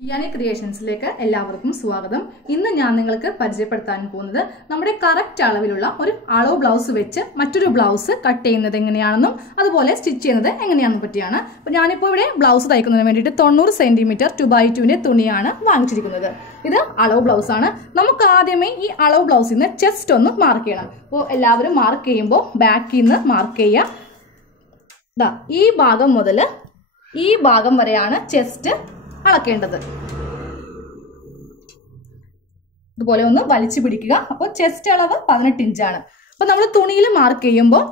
Yani ക്രിയേഷൻസിലേക്ക് എല്ലാവർക്കും സ്വാഗതം. ഇന്ന് ഞാൻ നിങ്ങൾക്ക് പരിചയപ്പെടുത്താൻ പോകുന്നത് നമ്മുടെ കറക്റ്റ് അളവിലുള്ള ഒരു അളവ് ബ്ലൗസ് വെച്ച് മറ്റൊരു ബ്ലൗസ് കട്ട് ചെയ്യുന്നത് എങ്ങനെയാണെന്നും അതുപോലെ സ്റ്റിച്ച് ചെയ്യുന്നത് എങ്ങനെയാണെന്നും പറ്റിയാണ്. അപ്പോൾ ഞാനിപ്പോൾ ഇവിടെ ബ്ലൗസ് തയ്ക്കുന്നതിന് വേണ്ടിയിട്ട് 90 സെന്റിമീറ്റർ 2x2 തുണിയാണ് വാങ്ങിച്ചിരിക്കുന്നത്. ഇത് അളവ് ബ്ലൗസ് ആണ്. നമുക്ക് ആദ്യമേ ഈ അളവ് ബ്ലൗസിൽ നിന്ന് ചെസ്റ്റ് ഒന്ന് മാർക്ക് ചെയ്യണം. അപ്പോൾ എല്ലാവരും മാർക്ക് ചെയ്യുമ്പോൾ ബാക്കിൽ നിന്ന് മാർക്ക് ചെയ്യുക. ഈ ഭാഗം മുതൽ ഈ ഭാഗം വരെയാണ് ചെസ്റ്റ് അളക്കേണ്ടത്. ഇതുപോലെ ഒന്ന് വലിച്ചു പിടിക്കുക. അപ്പോൾ ചെസ്റ്റ് അളവ് 18 ഇഞ്ചാണ്. അപ്പോൾ നമ്മൾ തുണിയിൽ മാർക്ക് ചെയ്യുമ്പോൾ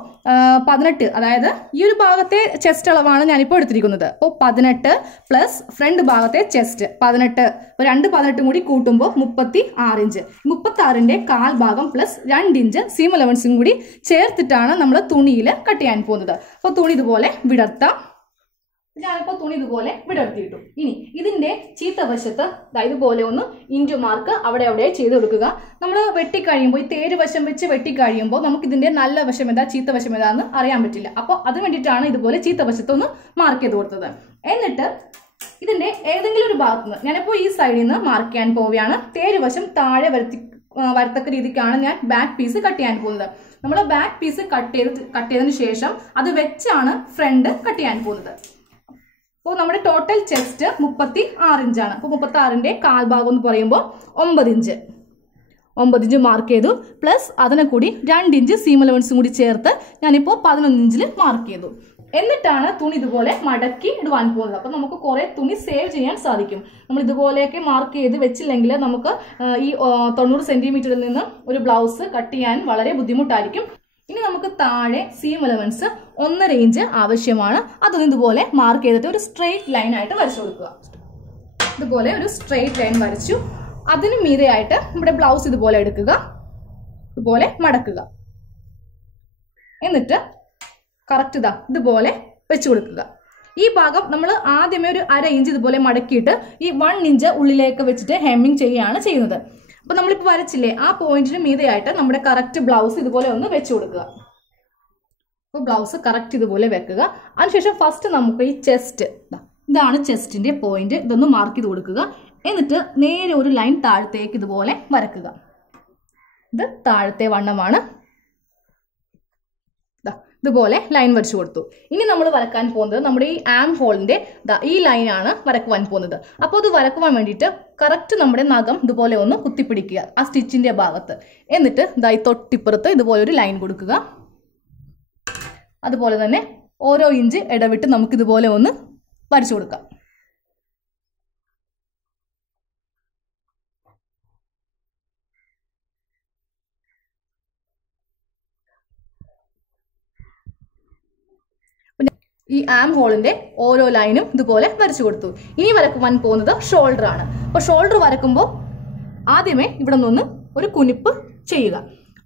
18, അതായത് ഈ ഒരു ഭാഗത്തെ ചെസ്റ്റ് അളവാണ് ഞാനിപ്പോൾ എടുത്തിരിക്കുന്നത്. അപ്പോൾ 18 പ്ലസ് ഫ്രണ്ട് ഭാഗത്തെ ചെസ്റ്റ് 18, അപ്പോൾ 18 കൂടി കൂട്ടുമ്പോൾ 36 ഇഞ്ച്. 36ന്റെ കാൽ ഭാഗം പ്ലസ് 2 ഇഞ്ച് സീം അലവൻസും കൂടി ചേർത്തിട്ടാണ് നമ്മൾ തുണിയിൽ കട്ട് ചെയ്യാൻ പോകുന്നത്. അപ്പോൾ തുണി ഇതുപോലെ വിടർത്താം. ഞാനിപ്പോൾ തുണി ഇതുപോലെ വിടർത്തിയിട്ടു. ഇനി ഇതിന്റെ ചീത്ത വശത്ത് ഇതുപോലെ ഒന്ന് ഇഞ്ച് മാർക്ക് അവിടെ ചെയ്ത് കൊടുക്കുക. നമ്മൾ വെട്ടിക്കഴിയുമ്പോൾ ഈ തേര് വശം വെച്ച് വെട്ടിക്കഴിയുമ്പോൾ നമുക്ക് ഇതിന്റെ നല്ല വശം ഏതാ ചീത്ത വശം ഏതാന്ന് അറിയാൻ പറ്റില്ല. അപ്പോൾ അത് വേണ്ടിയിട്ടാണ് ഇതുപോലെ ചീത്ത വശത്തൊന്ന് മാർക്ക് ചെയ്ത് കൊടുത്തത്. എന്നിട്ട് ഇതിന്റെ ഏതെങ്കിലും ഒരു ഭാഗത്ത് നിന്ന് ഞാനിപ്പോൾ ഈ സൈഡിൽ നിന്ന് മാർക്ക് ചെയ്യാൻ പോവുകയാണ്. തേര് വശം താഴെ വരത്തക്ക രീതിക്കാണ് ഞാൻ ബാക്ക് പീസ് കട്ട് ചെയ്യാൻ പോകുന്നത്. നമ്മൾ ബാക്ക് പീസ് കട്ട് ചെയ്തതിന് ശേഷം അത് വെച്ചാണ് ഫ്രണ്ട് കട്ട് ചെയ്യാൻ പോകുന്നത്. അപ്പോൾ നമ്മുടെ ടോട്ടൽ ചെസ്റ്റ് 36 ഇഞ്ചാണ്. അപ്പോൾ 36ന്റെ കാൽഭാഗം എന്ന് പറയുമ്പോൾ 9 ഇഞ്ച് മാർക്ക് ചെയ്തു. പ്ലസ് അതിനെ കൂടി 2 ഇഞ്ച് സീം അലവൻസും കൂടി ചേർത്ത് ഞാനിപ്പോൾ 11 ഇഞ്ചിൽ മാർക്ക് ചെയ്തു. എന്നിട്ടാണ് തുണി ഇതുപോലെ മടക്കി ഇടുവാൻ പോകുന്നത്. അപ്പോൾ നമുക്ക് കുറേ തുണി സേവ് ചെയ്യാൻ സാധിക്കും. നമ്മൾ ഇതുപോലെയൊക്കെ മാർക്ക് ചെയ്ത് വെച്ചില്ലെങ്കിൽ നമുക്ക് ഈ 90 സെന്റിമീറ്ററിൽ നിന്ന് ഒരു ബ്ലൗസ് കട്ട് ചെയ്യാൻ വളരെ ബുദ്ധിമുട്ടായിരിക്കും. ഇനി നമുക്ക് താഴെ സീം അലവൻസ് 1.5 ഇഞ്ച് ആവശ്യമാണ്. അതൊന്നും ഇതുപോലെ മാർക്ക് ചെയ്തിട്ട് ഒരു സ്ട്രെയിറ്റ് ലൈൻ ആയിട്ട് വരച്ചു കൊടുക്കുക. ഇതുപോലെ ഒരു സ്ട്രെയിറ്റ് ലൈൻ വരച്ചു. അതിന് മീതെയായിട്ട് നമ്മുടെ ബ്ലൗസ് ഇതുപോലെ എടുക്കുക, ഇതുപോലെ മടക്കുക. എന്നിട്ട് കറക്റ്റ് ഇതുപോലെ വെച്ചു കൊടുക്കുക. ഈ ഭാഗം നമ്മൾ ആദ്യമേ ഒരു 1/2 ഇഞ്ച് ഇതുപോലെ മടക്കിയിട്ട് ഈ 1 ഇഞ്ച് ഉള്ളിലേക്ക് വെച്ചിട്ട് ഹെമ്മിങ് ചെയ്യുകയാണ് ചെയ്യുന്നത്. അപ്പൊ നമ്മളിപ്പോൾ വരച്ചില്ലേ, ആ പോയിന്റിന് മീതെയായിട്ട് നമ്മുടെ കറക്റ്റ് ബ്ലൗസ് ഇതുപോലെ ഒന്ന് വെച്ചു കൊടുക്കുക. അപ്പോൾ ബ്ലൗസ് കറക്റ്റ് ഇതുപോലെ വെക്കുക. അതിനുശേഷം ഫസ്റ്റ് നമുക്ക് ഈ ചെസ്റ്റ്, ഇതാണ് ചെസ്റ്റിന്റെ പോയിന്റ്, ഇതൊന്ന് മാർക്ക് ചെയ്ത് കൊടുക്കുക. എന്നിട്ട് നേരെ ഒരു ലൈൻ താഴത്തേക്ക് ഇതുപോലെ വരക്കുക. ഇത് താഴത്തെ വണ്ണമാണ്. ഇതുപോലെ ലൈൻ വരച്ചു കൊടുത്തു. ഇനി നമ്മൾ വരക്കാൻ പോകുന്നത് നമ്മുടെ ഈ ആം ഹോളിന്റെ ഈ ലൈനാണ് വരക്കുവാൻ പോകുന്നത്. അപ്പോൾ അത് വരക്കുവാൻ വേണ്ടിയിട്ട് കറക്റ്റ് നമ്മുടെ നഖം ഇതുപോലെ ഒന്ന് കുത്തിപ്പിടിക്കുക ആ സ്റ്റിച്ചിന്റെ ഭാഗത്ത്. എന്നിട്ട് ഈ തൊട്ടിപ്പുറത്ത് ഇതുപോലെ ഒരു ലൈൻ കൊടുക്കുക. അതുപോലെ തന്നെ ഓരോ ഇഞ്ച് ഇടവിട്ട് നമുക്ക് ഇതുപോലെ ഒന്ന് വരച്ചു കൊടുക്കാം. ഈ ആം ഹോളിന്റെ ഓരോ ലൈനും ഇതുപോലെ വരച്ചു കൊടുത്തു. ഇനി വരക്കുവാൻ പോകുന്നത് ഷോൾഡർ ആണ്. അപ്പോൾ ഷോൾഡർ വരക്കുമ്പോൾ ആദ്യമേ ഇവിടെ നിന്ന് ഒരു കുനിപ്പ് ചെയ്യുക.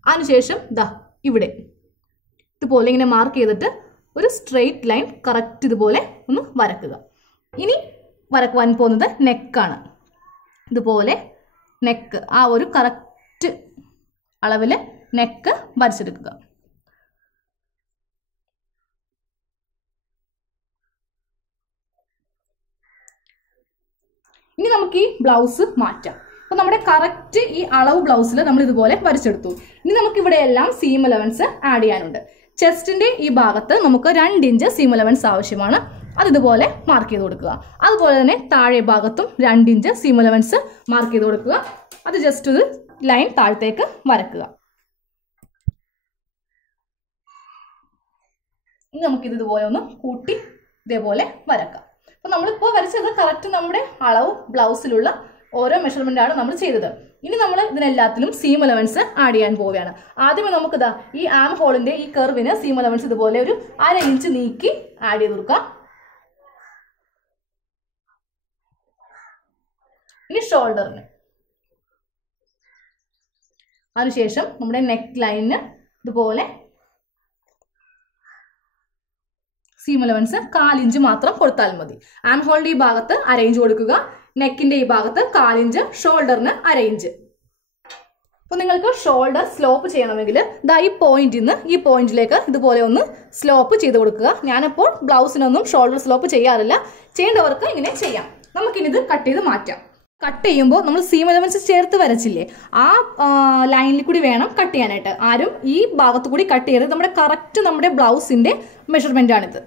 അതിനുശേഷം ഇവിടെ ഇതുപോലെ ഇങ്ങനെ മാർക്ക് ചെയ്തിട്ട് ഒരു സ്ട്രെയിറ്റ് ലൈൻ കറക്റ്റ് ഇതുപോലെ ഒന്ന് വരക്കുക. ഇനി വരക്കുവാൻ പോകുന്നത് നെക്കാണ്. ഇതുപോലെ നെക്ക് ആ ഒരു കറക്റ്റ് അളവിൽ നെക്ക് വരച്ചെടുക്കുക. ഇനി നമുക്ക് ഈ ബ്ലൗസ് മാറ്റാം. അപ്പൊ നമ്മുടെ കറക്റ്റ് ഈ അളവ് ബ്ലൗസിൽ നമ്മൾ ഇതുപോലെ വരച്ചെടുത്തു. ഇനി നമുക്ക് ഇവിടെ എല്ലാം സീം അലവൻസ് ആഡ് ചെയ്യാനുണ്ട്. ചെസ്റ്റിന്റെ ഈ ഭാഗത്ത് നമുക്ക് 2 ഇഞ്ച് സീം അലവൻസ് ആവശ്യമാണ്. അത് ഇതുപോലെ മാർക്ക് ചെയ്ത് കൊടുക്കുക. അതുപോലെ തന്നെ താഴെ ഭാഗത്തും 2 ഇഞ്ച് സീം അലവൻസ് മാർക്ക് ചെയ്ത് കൊടുക്കുക. അത് ജസ്റ്റ് ഒരു ലൈൻ താഴത്തേക്ക് വരക്കുക. ഇനി നമുക്കിത് ഇതുപോലെ ഒന്ന് കൂട്ടി ഇതേപോലെ വരക്കാം. അപ്പൊ നമ്മളിപ്പോൾ വരച്ചത് കറക്റ്റ് നമ്മുടെ അളവ് ബ്ലൗസിലുള്ള ഓരോ മെഷർമെന്റ് ആണ് നമ്മൾ ചെയ്തത്. ഇനി നമ്മൾ ഇതിനെല്ലാത്തിലും സീം അലവൻസ് ആഡ് ചെയ്യാൻ പോവുകയാണ്. ആദ്യമേ നമുക്ക് ഈ ആം ഹോളിന്റെ ഈ കർവിന് സീം അലവൻസ് ഇതുപോലെ ഒരു 1/2 ഇഞ്ച് നീക്കി ആഡ് ചെയ്ത് കൊടുക്കാം. ഇനി ഷോൾഡറിന്, അതിനുശേഷം നമ്മുടെ നെക്ക് ലൈനിന് ഇതുപോലെ സീം അലവൻസ് 1/4 ഇഞ്ച് മാത്രം കൊടുത്താൽ മതി. ആം ഹോളിന്റെ ഈ ഭാഗത്ത് 1/2 ഇഞ്ച് കൊടുക്കുക, നെക്കിന്റെ ഈ ഭാഗത്ത് 1/4 ഇഞ്ച്, ഷോൾഡറിന് 1/2 ഇഞ്ച്. അപ്പോൾ നിങ്ങൾക്ക് ഷോൾഡർ സ്ലോപ്പ് ചെയ്യണമെങ്കിൽ ഈ പോയിന്റിൽ നിന്ന് ഈ പോയിന്റിലേക്ക് ഇതുപോലെ ഒന്ന് സ്ലോപ്പ് ചെയ്ത് കൊടുക്കുക. ഞാനപ്പോൾ ബ്ലൗസിനൊന്നും ഷോൾഡർ സ്ലോപ്പ് ചെയ്യാറില്ല, ചെയ്യേണ്ടവർക്ക് ഇങ്ങനെ ചെയ്യാം. നമുക്കിനി ഇത് കട്ട് ചെയ്ത് മാറ്റാം. കട്ട് ചെയ്യുമ്പോൾ നമ്മൾ സീം എലമെന്റ്സ് ചേർത്ത് വരച്ചില്ലേ, ആ ലൈനിൽ കൂടി വേണം കട്ട് ചെയ്യാനായിട്ട്. ആരും ഈ ഭാഗത്ത് കൂടി കട്ട് ചെയ്യരുത്. നമ്മുടെ കറക്റ്റ് നമ്മുടെ ബ്ലൗസിന്റെ മെഷർമെന്റ് ആണിത്.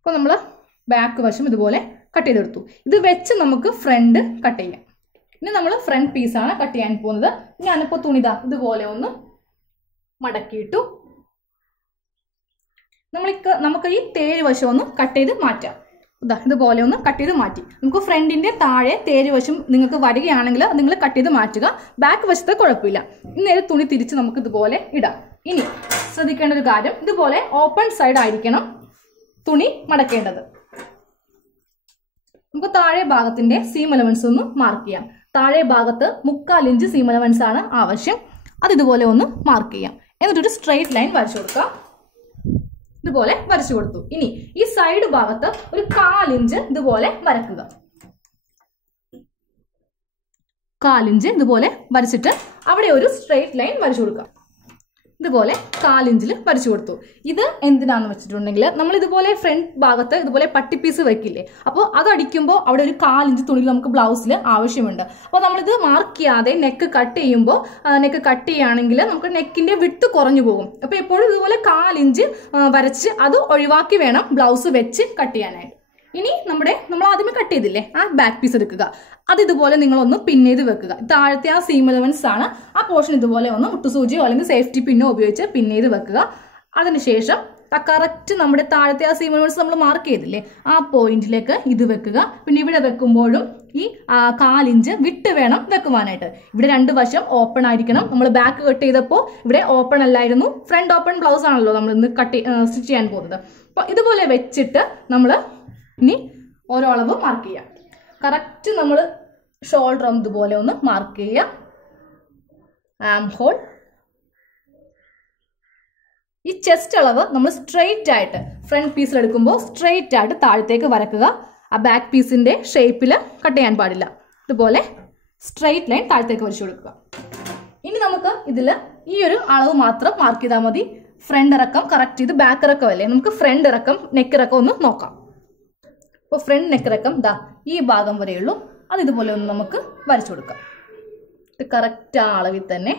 അപ്പോൾ നമ്മൾ ബാക്ക് വശം ഇതുപോലെ കട്ട് ചെയ്തെടുത്തു. ഇത് വെച്ച് നമുക്ക് ഫ്രണ്ട് കട്ട് ചെയ്യാം. ഇനി നമ്മൾ ഫ്രണ്ട് പീസാണ് കട്ട് ചെയ്യാൻ പോകുന്നത്. ഞാനിപ്പോൾ തുണിതാ ഇതുപോലെ ഒന്ന് മടക്കിയിട്ടു. നമുക്ക് ഈ തേര് വശം ഒന്ന് കട്ട് ചെയ്ത് മാറ്റാം. ഇതുപോലെ ഒന്ന് കട്ട് ചെയ്ത് മാറ്റി. നമുക്ക് ഫ്രണ്ടിന്റെ താഴെ തേര് വശം നിങ്ങൾക്ക് വരികയാണെങ്കിൽ നിങ്ങൾ കട്ട് ചെയ്ത് മാറ്റുക. ബാക്ക് വശത്ത് കുഴപ്പമില്ല. ഇന്നേരം തുണി തിരിച്ച് നമുക്ക് ഇതുപോലെ ഇടാം. ഇനി ശ്രദ്ധിക്കേണ്ട ഒരു കാര്യം, ഇതുപോലെ ഓപ്പൺ സൈഡ് ആയിരിക്കണം തുണി മടക്കേണ്ടത്. നമുക്ക് താഴെ ഭാഗത്തിന്റെ സീം എലമെന്റ്സ് ഒന്ന് മാർക്ക് ചെയ്യാം. താഴെ ഭാഗത്ത് 3/4 ഇഞ്ച് സീം എലമെന്റ്സ് ആണ് ആവശ്യം. അത് ഇതുപോലെ ഒന്ന് മാർക്ക് ചെയ്യാം. എന്നിട്ടൊരു സ്ട്രെയിറ്റ് ലൈൻ വരച്ചു കൊടുക്കാം. ഇതുപോലെ വരച്ചു കൊടുത്തു. ഇനി ഈ സൈഡ് ഭാഗത്ത് ഒരു 1/4 ഇഞ്ച് ഇതുപോലെ വരക്കുക. 1/4 ഇഞ്ച് ഇതുപോലെ വരച്ചിട്ട് അവിടെ ഒരു സ്ട്രെയിറ്റ് ലൈൻ വരച്ചു കൊടുക്കാം. ഇതുപോലെ 1/4 ഇഞ്ചിൽ വരച്ചു കൊടുത്തു. ഇത് എന്തിനാന്ന് വെച്ചിട്ടുണ്ടെങ്കിൽ നമ്മൾ ഇതുപോലെ ഫ്രണ്ട് ഭാഗത്ത് ഇതുപോലെ പട്ടിപ്പീസ് വെക്കില്ലേ, അപ്പോൾ അത് അടിക്കുമ്പോൾ അവിടെ ഒരു 1/4 ഇഞ്ച് തുണി നമുക്ക് ബ്ലൗസിൽ ആവശ്യമുണ്ട്. അപ്പോൾ നമ്മളിത് മാർക്ക് ചെയ്യാതെ നെക്ക് കട്ട് ചെയ്യുമ്പോൾ നെക്ക് കട്ട് ചെയ്യുകയാണെങ്കിൽ നമുക്ക് നെക്കിന്റെ വിട്ട് കുറഞ്ഞു പോകും. അപ്പോൾ എപ്പോഴും ഇതുപോലെ 1/4 ഇഞ്ച് വരച്ച് അത് ഒഴിവാക്കി വേണം ബ്ലൗസ് വെച്ച് കട്ട് ചെയ്യാനായിട്ട്. ഇനി നമ്മൾ ആദ്യമേ കട്ട് ചെയ്തില്ലേ, ആ ബാക്ക് പീസ് എടുക്കുക. അത് ഇതുപോലെ നിങ്ങളൊന്ന് പിൻ ചെയ്ത് വെക്കുക. താഴത്തെ ആ സീം എലമെന്റ്സ് ആണ്, ആ പോർഷൻ ഇതുപോലെ ഒന്ന് മുട്ടുസൂചിയോ അല്ലെങ്കിൽ സേഫ്റ്റി പിന്നോ ഉപയോഗിച്ച് പിൻ ചെയ്ത് വെക്കുക. അതിനുശേഷം കറക്റ്റ് നമ്മുടെ താഴത്തെ ആ സീം എലമെന്റ്സ് നമ്മൾ മാർക്ക് ചെയ്തില്ലേ, ആ പോയിന്റിലേക്ക് ഇത് വെക്കുക. പിന്നെ ഇവിടെ വെക്കുമ്പോഴും ഈ 1/4 ഇഞ്ച് വിട്ട് വേണം വെക്കുവാനായിട്ട്. ഇവിടെ 2 വശം ഓപ്പൺ ആയിരിക്കണം. നമ്മൾ ബാക്ക് കട്ട് ചെയ്തപ്പോൾ ഇവിടെ ഓപ്പൺ അല്ലായിരുന്നു, ഫ്രണ്ട് ഓപ്പൺ ബ്ലൗസ് ആണല്ലോ നമ്മൾ ഇന്ന് സ്റ്റിച്ച് ചെയ്യാൻ പോകുന്നത്. അപ്പോൾ ഇതുപോലെ വെച്ചിട്ട് നമ്മൾ ഇനി ഓരോ അളവ് മാർക്ക് ചെയ്യാം. കറക്റ്റ് നമ്മൾ ഷോൾഡർ ഇതുപോലെ ഒന്ന് മാർക്ക് ചെയ്യുക. ആം ഹോൾ, ഈ ചെസ്റ്റ് അളവ് നമ്മൾ സ്ട്രെയിറ്റ് ആയിട്ട് ഫ്രണ്ട് പീസിൽ എടുക്കുമ്പോൾ സ്ട്രെയിറ്റ് ആയിട്ട് താഴത്തേക്ക് വരക്കുക. ആ ബാക്ക് പീസിന്റെ ഷേപ്പിൽ കട്ട് ചെയ്യാൻ പാടില്ല. ഇതുപോലെ സ്ട്രെയിറ്റ് ലൈൻ താഴത്തേക്ക് വരച്ചു കൊടുക്കുക. ഇനി നമുക്ക് ഇതിൽ ഈ ഒരു അളവ് മാത്രം മാർക്ക് ചെയ്താൽ മതി. ഫ്രണ്ട് ഇറക്കം കറക്റ്റ് ചെയ്ത് ബാക്ക് ഇറക്കം അല്ലേ, നമുക്ക് ഫ്രണ്ട് ഇറക്കം നെക്ക് ഇറക്കം ഒന്ന് നോക്കാം. അപ്പോൾ ഫ്രണ്ട് നെക്ക് ഇറക്കം ഈ ഭാഗം വരെയുള്ളൂ. അത് ഇതുപോലെ ഒന്ന് നമുക്ക് വരച്ചു കൊടുക്കാം. ഇത് കറക്റ്റ് ആ അളവിൽ തന്നെ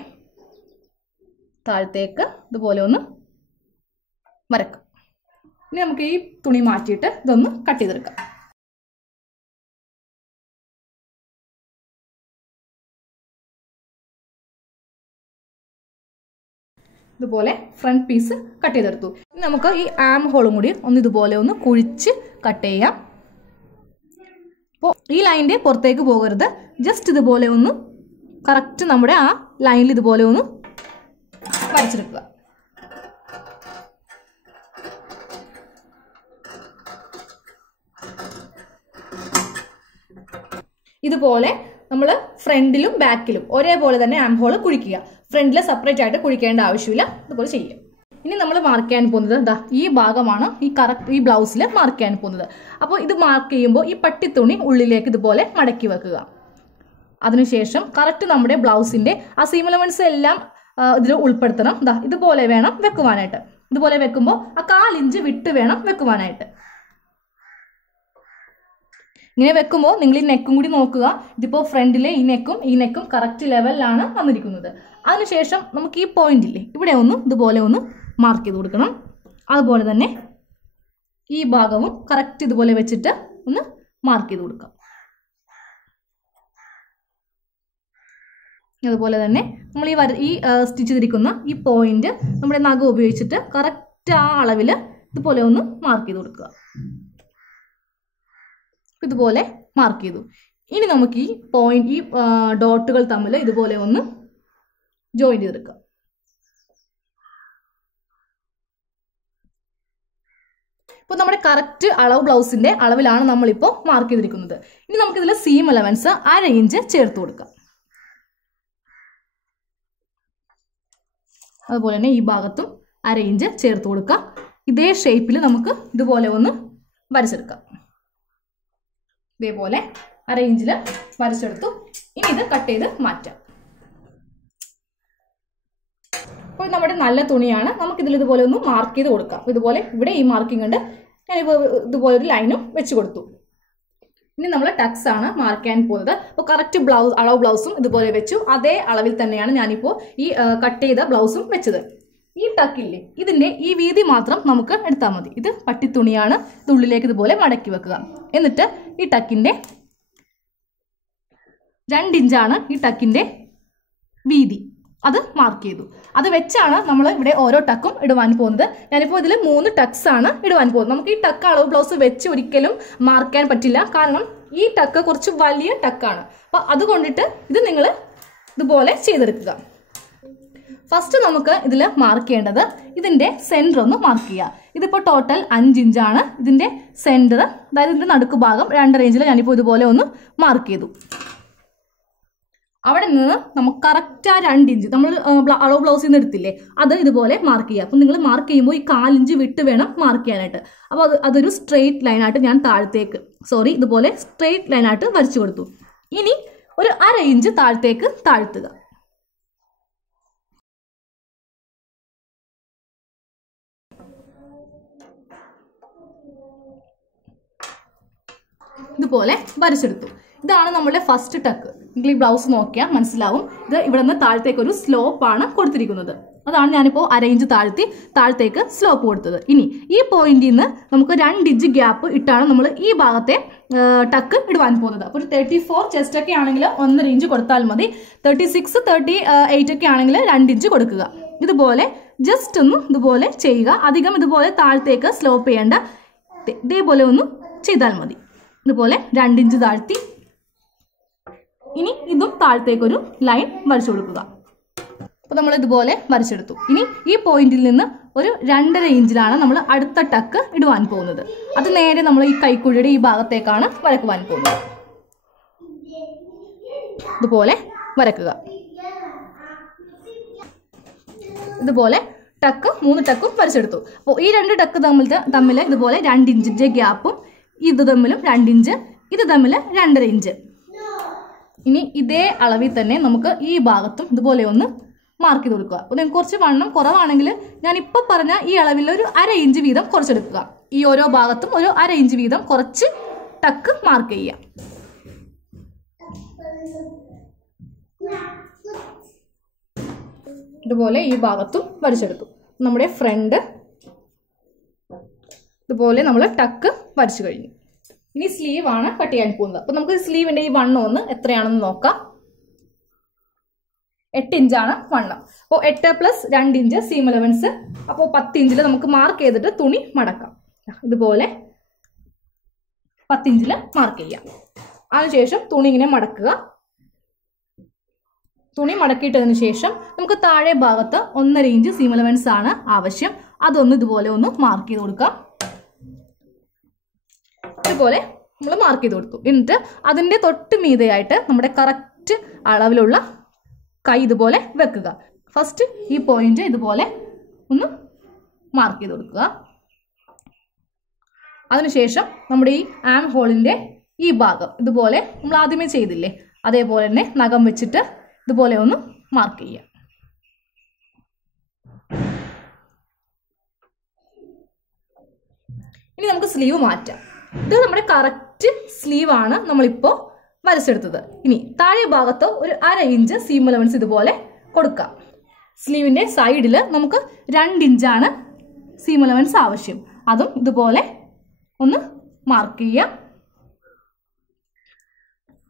താഴത്തേക്ക് ഇതുപോലെ ഒന്ന് വരക്കാം. ഇനി നമുക്ക് ഈ തുണി മാറ്റിയിട്ട് ഇതൊന്ന് കട്ട് ചെയ്തെടുക്കാം. ഇതുപോലെ ഫ്രണ്ട് പീസ് കട്ട് ചെയ്തെടുത്തു. ഇനി നമുക്ക് ഈ ആം ഹോളും കൂടി ഒന്ന് ഇതുപോലെ ഒന്ന് കുഴിച്ച് കട്ട് ചെയ്യാം. അപ്പോൾ ഈ ലൈനിൻ്റെ പുറത്തേക്ക് പോകരുത്. ജസ്റ്റ് ഇതുപോലെ ഒന്ന് കറക്റ്റ് നമ്മുടെ ആ ലൈനിൽ ഇതുപോലെ ഒന്ന് വരച്ചെടുക്കുക. ഇതുപോലെ നമ്മൾ ഫ്രണ്ടിലും ബാക്കിലും ഒരേപോലെ തന്നെ ആം ഹോൾ കുഴിക്കുക. ഫ്രണ്ടിൽ സെപ്പറേറ്റ് ആയിട്ട് കുഴിക്കേണ്ട ആവശ്യമില്ല. ഇതുപോലെ ചെയ്യുക. ഇനി നമ്മൾ മാർക്ക് ചെയ്യാൻ പോകുന്നത് ഈ ഭാഗമാണ്. ഈ ബ്ലൗസിൽ മാർക്ക് ചെയ്യാൻ പോകുന്നത്. അപ്പോൾ ഇത് മാർക്ക് ചെയ്യുമ്പോൾ ഈ പട്ടിത്തുണി ഉള്ളിലേക്ക് ഇതുപോലെ മടക്കി വെക്കുക. അതിനുശേഷം കറക്റ്റ് നമ്മുടെ ബ്ലൗസിന്റെ ആ സീം എലമെന്റ്സ് എല്ലാം ഇതിൽ ഉൾപ്പെടുത്തണം. ഇതുപോലെ വേണം വെക്കുവാനായിട്ട്. ഇതുപോലെ വെക്കുമ്പോൾ ആ 1/4 ഇഞ്ച് വിട്ട് വേണം വെക്കുവാനായിട്ട്. ഇങ്ങനെ വെക്കുമ്പോൾ നിങ്ങൾ ഈ നെക്കും കൂടി നോക്കുക. ഇതിപ്പോൾ ഫ്രണ്ടിലെ ഈ നെക്കും കറക്റ്റ് ലെവലിലാണ് വന്നിരിക്കുന്നത്. അതിനുശേഷം നമുക്ക് ഈ പോയിന്റ് ഇല്ലേ, ഇവിടെ ഒന്ന് ഇതുപോലെ ഒന്ന് മാർക്ക് ചെയ്ത് കൊടുക്കണം. അതുപോലെ തന്നെ ഈ ഭാഗവും കറക്റ്റ് ഇതുപോലെ വെച്ചിട്ട് ഒന്ന് മാർക്ക് ചെയ്ത് കൊടുക്കാം. അതുപോലെ തന്നെ നമ്മൾ ഈ സ്റ്റിച്ച് ചെയ്തിരിക്കുന്ന ഈ പോയിന്റ് നമ്മുടെ നഖം ഉപയോഗിച്ചിട്ട് കറക്റ്റ് ആ അളവിൽ ഇതുപോലെ ഒന്ന് മാർക്ക് ചെയ്ത് കൊടുക്കുക. ഇതുപോലെ മാർക്ക് ചെയ്തു. ഇനി നമുക്ക് ഈ പോയിന്റ് ഈ ഡോട്ടുകൾ തമ്മിൽ ഇതുപോലെ ഒന്ന് ജോയിൻ ചെയ്തെടുക്കാം. ഇപ്പോൾ നമ്മുടെ കറക്റ്റ് അളവ് ബ്ലൗസിന്റെ അളവിലാണ് നമ്മളിപ്പോൾ മാർക്ക് ചെയ്തിരിക്കുന്നത്. ഇനി നമുക്കിതിൽ സീം എലമെന്റ്സ് 1/2 ഇഞ്ച് ചേർത്ത് കൊടുക്കാം. അതുപോലെ തന്നെ ഈ ഭാഗത്തും 1/2 ഇഞ്ച് ചേർത്ത് കൊടുക്കാം. ഇതേ ഷേപ്പിൽ നമുക്ക് ഇതുപോലെ ഒന്ന് വരച്ചെടുക്കാം. ഇതേപോലെ 1/2 ഇഞ്ചിൽ വരച്ചെടുത്തു. ഇനി ഇത് കട്ട് ചെയ്ത് മാറ്റാം. അപ്പോൾ നമ്മുടെ നല്ല തുണിയാണ്. നമുക്കിതിൽ ഇതുപോലെ ഒന്ന് മാർക്ക് ചെയ്ത് കൊടുക്കാം. അപ്പോൾ ഇതുപോലെ ഇവിടെ ഈ മാർക്കിംഗ് ഉണ്ട്. ഞാനിപ്പോൾ ഇതുപോലെ ഒരു ലൈനും വെച്ച് കൊടുത്തു. ഇനി നമ്മൾ ടക്സ് ആണ് മാർക്ക് ചെയ്യാൻ പോകുന്നത്. അപ്പോൾ കറക്റ്റ് അളവ് ബ്ലൗസും ഇതുപോലെ വെച്ചു. അതേ അളവിൽ തന്നെയാണ് ഞാനിപ്പോൾ ഈ കട്ട് ചെയ്ത ബ്ലൗസും വെച്ചത്. ഈ ടക്കില്ലേ, ഇതിൻ്റെ ഈ വീതി മാത്രം നമുക്ക് എടുത്താൽ മതി. ഇത് പട്ടിത്തുണിയാണ്. ഇത് ഉള്ളിലേക്ക് ഇതുപോലെ മടക്കി വെക്കുക. എന്നിട്ട് ഈ ടക്കിൻ്റെ 2 ഇഞ്ചാണ് ഈ ടക്കിൻ്റെ വീതി. അത് മാർക്ക് ചെയ്തു. അത് വെച്ചാണ് നമ്മൾ ഇവിടെ ഓരോ ടക്കും ഇടുവാൻ പോകുന്നത്. ഞാനിപ്പോൾ ഇതിൽ 3 ടക്സ് ആണ് ഇടുവാൻ പോകുന്നത്. നമുക്ക് ഈ ടക്ക് അളവ് ബ്ലൗസ് വെച്ച് ഒരിക്കലും മാർക്ക് ചെയ്യാൻ പറ്റില്ല. കാരണം ഈ ടക്ക് കുറച്ച് വലിയ ടക്കാണ്. അപ്പോൾ അതുകൊണ്ടിട്ട് ഇത് നിങ്ങൾ ഇതുപോലെ ചെയ്തെടുക്കുക. ഫസ്റ്റ് നമുക്ക് ഇതിൽ മാർക്ക് ചെയ്യേണ്ടത് ഇതിൻ്റെ സെൻറ്റർ ഒന്ന് മാർക്ക് ചെയ്യുക. ഇതിപ്പോൾ ടോട്ടൽ 5 ഇഞ്ചാണ് ഇതിൻ്റെ സെൻറ്റർ. അതായത് ഇതിൻ്റെ നടുക്ക് ഭാഗം 2.5 ഇഞ്ചിൽ ഞാനിപ്പോൾ ഇതുപോലെ ഒന്ന് മാർക്ക് ചെയ്തു. അവിടെ നിന്ന് നമുക്ക് കറക്റ്റ് ആ 2 ഇഞ്ച് നമ്മൾ അളവ് ബ്ലൗസിൽ നിന്ന് എടുത്തില്ലേ, അത് ഇതുപോലെ മാർക്ക് ചെയ്യുക. അപ്പം നിങ്ങൾ മാർക്ക് ചെയ്യുമ്പോൾ ഈ 4 ഇഞ്ച് വിട്ട് വേണം മാർക്ക് ചെയ്യാനായിട്ട്. അപ്പോൾ അതൊരു സ്ട്രെയിറ്റ് ലൈനായിട്ട് ഞാൻ താഴത്തേക്ക് ഇതുപോലെ സ്ട്രെയിറ്റ് ലൈനായിട്ട് വരച്ചു കൊടുത്തു. ഇനി ഒരു 1/2 ഇഞ്ച് താഴത്തേക്ക് താഴ്ത്തുക. ഇതുപോലെ വരച്ചെടുത്തു. ഇതാണ് നമ്മുടെ ഫസ്റ്റ് ടക്ക്. നിങ്ങൾ ഈ ബ്ലൗസ് നോക്കിയാൽ മനസ്സിലാവും. ഇത് ഇവിടെ നിന്ന് താഴത്തേക്ക് ഒരു സ്ലോപ്പാണ് കൊടുത്തിരിക്കുന്നത്. അതാണ് ഞാനിപ്പോൾ 1/2 ഇഞ്ച് താഴത്തേക്ക് സ്ലോപ്പ് കൊടുത്തത്. ഇനി ഈ പോയിന്റിൽ നിന്ന് നമുക്ക് 2 ഇഞ്ച് ഗ്യാപ്പ് ഇട്ടാണ് നമ്മൾ ഈ ഭാഗത്തെ ടക്ക് ഇടുവാൻ പോകുന്നത്. അപ്പോൾ ഒരു 34 ചെസ്റ്റ് ഒക്കെ ആണെങ്കിൽ 1.5 ഇഞ്ച് കൊടുത്താൽ മതി. 36, 38 ഒക്കെ ആണെങ്കിൽ 2 ഇഞ്ച് കൊടുക്കുക. ഇതുപോലെ ജസ്റ്റ് ഒന്ന് ഇതുപോലെ ചെയ്യുക. അധികം ഇതുപോലെ താഴത്തേക്ക് സ്ലോപ്പ് ചെയ്യേണ്ട. ഇതേപോലെ ഒന്ന് ചെയ്താൽ മതി. ഇതുപോലെ 2 ഇഞ്ച് താഴ്ത്തി ഇനി ഇതും താഴത്തേക്കൊരു ലൈൻ വരച്ചു കൊടുക്കുക. അപ്പോൾ നമ്മൾ ഇതുപോലെ വരച്ചെടുത്തു. ഇനി ഈ പോയിന്റിൽ നിന്ന് ഒരു 2.5 ഇഞ്ചിലാണ് നമ്മൾ അടുത്ത ടക്ക് ഇടുവാൻ പോകുന്നത്. അത് നേരെ നമ്മൾ ഈ കൈക്കുഴിയുടെ ഈ ഭാഗത്തേക്കാണ് വരക്കുവാൻ പോകുന്നത്. ഇതുപോലെ വരക്കുക. ഇതുപോലെ ടക്ക് 3 ടക്കും വരച്ചെടുത്തു. അപ്പോൾ ഈ 2 ടക്ക് തമ്മിൽ ഇതുപോലെ 2 ഇഞ്ചിൻ്റെ ഗ്യാപ്പും ഇത് തമ്മിലും 2 ഇഞ്ച്, ഇത് തമ്മിൽ 2.5 ഇഞ്ച്. ഇനി ഇതേ അളവിൽ തന്നെ നമുക്ക് ഈ ഭാഗത്തും ഇതുപോലെ ഒന്ന് മാർക്ക് ചെയ്ത് കൊടുക്കുക. അപ്പോൾ നിങ്ങൾക്ക് കുറച്ച് വണ്ണം കുറവാണെങ്കിൽ ഞാനിപ്പോൾ പറഞ്ഞ ഈ അളവിൽ ഒരു 1/2 ഇഞ്ച് വീതം കുറച്ചെടുക്കുക. ഈ ഓരോ ഭാഗത്തും ഒരു 1/2 ഇഞ്ച് വീതം കുറച്ച് ടക്ക് മാർക്ക് ചെയ്യുക. ഇതുപോലെ ഈ ഭാഗത്തും വരച്ചെടുത്തു. നമ്മുടെ ഫ്രണ്ട് ഇതുപോലെ നമ്മൾ ടക്ക് വരച്ചു കഴിഞ്ഞു. ഇനി സ്ലീവ് ആണ് കട്ട് ചെയ്യാൻ പോകുന്നത്. അപ്പോൾ നമുക്ക് സ്ലീവിൻ്റെ ഈ വണ്ണം ഒന്ന് എത്രയാണെന്ന് നോക്കാം. 8 ഇഞ്ചാണ് വണ്ണം. അപ്പോൾ 8 + 2 ഇഞ്ച് സീം അലവൻസ്. അപ്പോൾ 10 ഇഞ്ചിൽ നമുക്ക് മാർക്ക് ചെയ്തിട്ട് തുണി മടക്കാം. ഇതുപോലെ 10 ഇഞ്ചിൽ മാർക്ക് ചെയ്യാം. അതിനുശേഷം തുണി ഇങ്ങനെ മടക്കുക. തുണി മടക്കിയിട്ടതിന് ശേഷം നമുക്ക് താഴെ ഭാഗത്ത് 1.5 ഇഞ്ച് സീം അലവൻസ് ആണ് ആവശ്യം. അതൊന്ന് ഇതുപോലെ ഒന്ന് മാർക്ക് ചെയ്ത് കൊടുക്കാം. ഇതുപോലെ നമ്മൾ മാർക്ക് ചെയ്ത് കൊടുത്തു. എന്നിട്ട് അതിൻ്റെ തൊട്ട് മീതെയായിട്ട് നമ്മുടെ കറക്റ്റ് അളവിലുള്ള കൈ ഇതുപോലെ വെക്കുക. ഫസ്റ്റ് ഈ പോയിന്റ് ഇതുപോലെ ഒന്ന് മാർക്ക് ചെയ്ത് കൊടുക്കുക. അതിനുശേഷം നമ്മുടെ ഈ ആം ഹോളിൻ്റെ ഈ ഭാഗം ഇതുപോലെ നമ്മൾ ആദ്യമേ ചെയ്തില്ലേ, അതേപോലെ തന്നെ നഖം വെച്ചിട്ട് ഇതുപോലെ ഒന്ന് മാർക്ക് ചെയ്യുക. ഇനി നമുക്ക് സ്ലീവ് മാറ്റാം. ഇത് നമ്മുടെ കറക്റ്റ് സ്ലീവ് ആണ് നമ്മളിപ്പോൾ വരച്ചെടുത്തത്. ഇനി താഴെ ഭാഗത്ത് ഒരു 1/2 ഇഞ്ച് സീം അലവൻസ് ഇതുപോലെ കൊടുക്കാം. സ്ലീവിൻ്റെ സൈഡിൽ നമുക്ക് 2 ഇഞ്ചാണ് സീം അലവൻസ് ആവശ്യം. അതും ഇതുപോലെ ഒന്ന് മാർക്ക് ചെയ്യാം.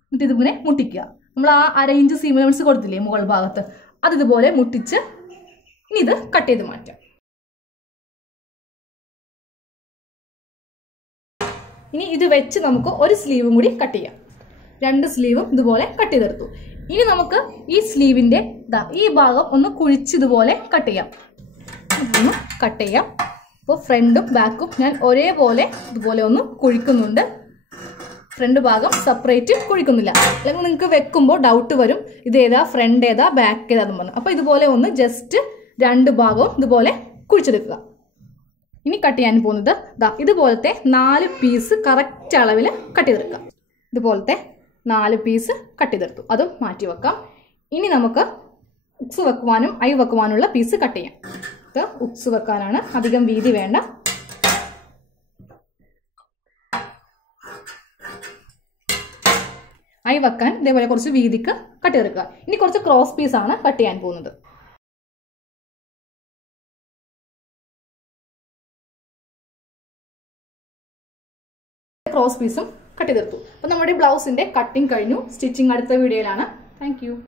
എന്നിട്ട് ഇതിങ്ങനെ മുട്ടിക്കുക. നമ്മൾ ആ 1/2 ഇഞ്ച് സീം അലവൻസ് കൊടുത്തില്ലേ മുകൾ ഭാഗത്ത്, അത് ഇതുപോലെ മുട്ടിച്ച് ഇനി ഇത് കട്ട് ചെയ്ത് മാറ്റാം. ഇനി ഇത് വെച്ച് നമുക്ക് ഒരു സ്ലീവും കൂടി കട്ട് ചെയ്യാം. 2 സ്ലീവും ഇതുപോലെ കട്ട് ചെയ്തെടുത്തു. ഇനി നമുക്ക് ഈ സ്ലീവിൻ്റെ ഈ ഭാഗം ഒന്ന് കുഴിച്ചിതുപോലെ കട്ട് ചെയ്യാം. ഒന്ന് കട്ട് ചെയ്യാം. അപ്പോൾ ഫ്രണ്ടും ബാക്കും ഞാൻ ഒരേപോലെ ഇതുപോലെ ഒന്ന് കുഴിക്കുന്നുണ്ട്. ഫ്രണ്ട് ഭാഗം സെപ്പറേറ്റ് കുഴിക്കുന്നില്ല. അല്ലെങ്കിൽ നിങ്ങൾക്ക് വെക്കുമ്പോൾ ഡൗട്ട് വരും, ഇതേതാ ഫ്രണ്ട് ഏതാ ബാക്ക് ഏതാന്ന് പറഞ്ഞു. അപ്പോൾ ഇതുപോലെ ഒന്ന് ജസ്റ്റ് 2 ഭാഗവും ഇതുപോലെ കുഴിച്ചെടുക്കുക. ഇനി കട്ട് ചെയ്യാൻ പോകുന്നത് ഇതുപോലത്തെ 4 പീസ് കറക്റ്റ് അളവിൽ കട്ട് ചെയ്തെടുക്കുക. ഇതുപോലത്തെ 4 പീസ് കട്ട് ചെയ്തെടുത്തു. അതും മാറ്റി വെക്കാം. ഇനി നമുക്ക് ഉക്സ് വെക്കുവാനും ഐ വെക്കുവാനുള്ള പീസ് കട്ട് ചെയ്യാം. ഇത് ഉക്സ് വെക്കാനാണ്, അധികം വീതി വേണ്ട. ഐ വെക്കാൻ ഇതേപോലെ കുറച്ച് വീതിക്ക് കട്ട് ചെയ്തെടുക്കുക. ഇനി കുറച്ച് ക്രോസ് പീസാണ് കട്ട് ചെയ്യാൻ പോകുന്നത്. ക്രോസ് പീസും കട്ട് ചെയ്തെടുത്തു. അപ്പോൾ നമ്മുടെ ബ്ലൗസിന്റെ കട്ടിങ് കഴിഞ്ഞു. സ്റ്റിച്ചിങ് അടുത്ത വീഡിയോയിലാണ്. താങ്ക്